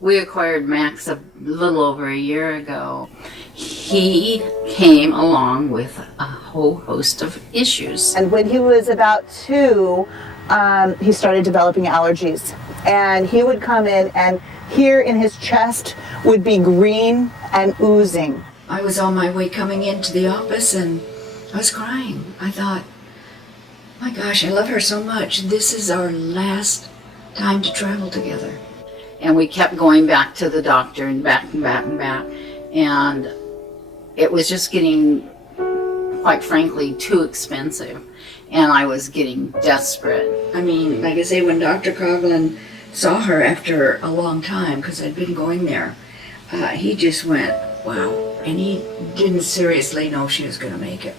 We acquired Max a little over a year ago. He came along with a whole host of issues. And when he was about 2, he started developing allergies. And he would come in, and here in his chest would be green and oozing. I was on my way coming into the office and I was crying. I thought, my gosh, I love her so much. This is our last time to travel together. And we kept going back to the doctor and back and back and back. And it was just getting, quite frankly, too expensive. And I was getting desperate. I mean, like I say, when Dr. Coughlin saw her after a long time, because I'd been going there, he just went, wow. And he didn't seriously know she was going to make it.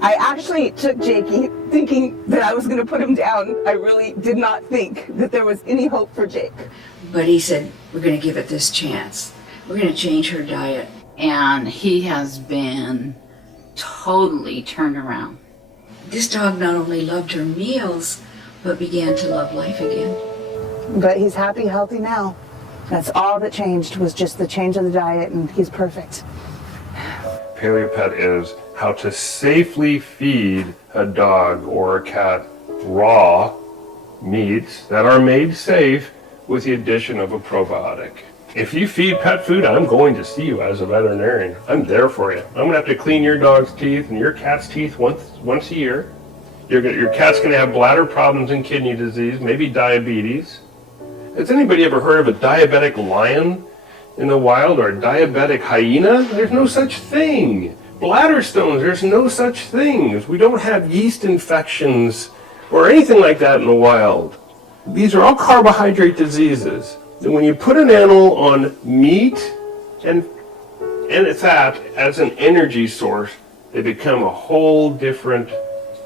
I actually took Jakey thinking that I was going to put him down. I really did not think that there was any hope for Jake. But he said, we're going to give it this chance. We're going to change her diet. And he has been totally turned around. This dog not only loved her meals, but began to love life again. But he's happy, healthy now. That's all that changed, was just the change of the diet, and he's perfect. PaleoPet is how to safely feed a dog or a cat raw meats that are made safe with the addition of a probiotic. If you feed pet food, I'm going to see you as a veterinarian. I'm there for you. I'm going to have to clean your dog's teeth and your cat's teeth once a year. Your cat's going to have bladder problems and kidney disease, maybe diabetes. Has anybody ever heard of a diabetic lion in the wild or a diabetic hyena? There's no such thing. Bladder stones, there's no such things. We don't have yeast infections or anything like that in the wild. These are all carbohydrate diseases. And when you put an animal on meat and fat as an energy source, they become a whole different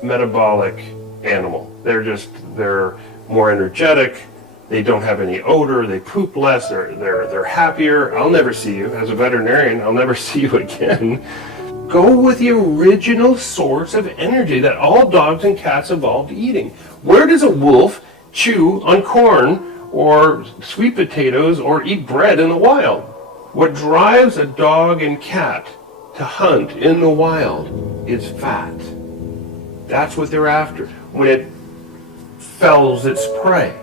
metabolic animal. They're more energetic. They don't have any odor. They poop less. They're happier. I'll never see you as a veterinarian. I'll never see you again. Go with the original source of energy that all dogs and cats evolved eating. Where does a wolf chew on corn or sweet potatoes or eat bread in the wild? What drives a dog and cat to hunt in the wild is fat. That's what they're after. When it fells its prey,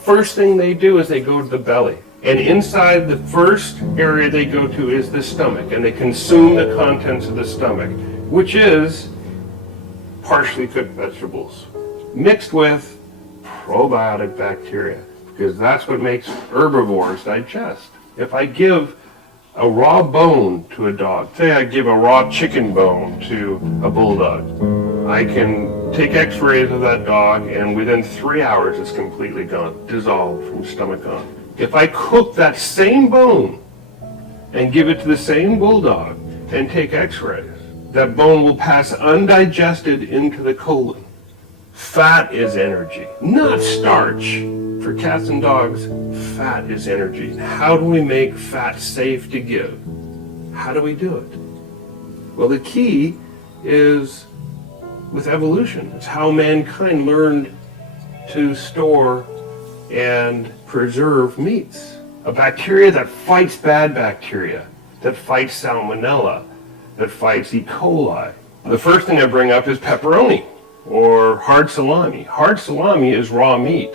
first thing they do is they go to the belly. And inside the first area they go to is the stomach, and they consume the contents of the stomach, which is partially cooked vegetables mixed with probiotic bacteria, because that's what makes herbivores digest. If I give a raw bone to a dog, say I give a raw chicken bone to a bulldog, I can take x-rays of that dog, and within 3 hours it's completely gone, dissolved from stomach on. If I cook that same bone and give it to the same bulldog and take x-rays, that bone will pass undigested into the colon. Fat is energy, not starch. For cats and dogs, fat is energy. How do we make fat safe to give? How do we do it? Well, the key is with evolution. It's how mankind learned to store and preserve meats. A bacteria that fights bad bacteria, that fights salmonella, that fights E. coli. The first thing I bring up is pepperoni or hard salami. Hard salami is raw meat.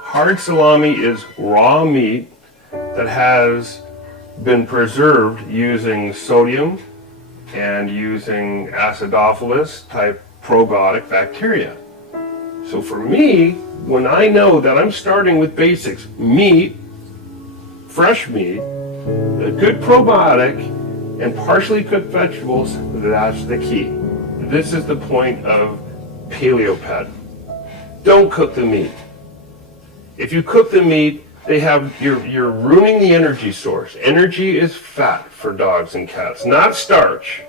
Hard salami is raw meat that has been preserved using sodium and using acidophilus type probiotic bacteria. So for me, when I know that I'm starting with basics, meat, fresh meat, a good probiotic, and partially cooked vegetables, that's the key. This is the point of PaleoPet. Don't cook the meat. If you cook the meat, you're ruining the energy source. Energy is fat for dogs and cats, not starch.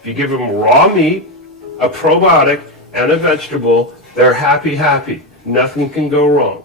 If you give them raw meat, a probiotic, and a vegetable, they're happy. Nothing can go wrong.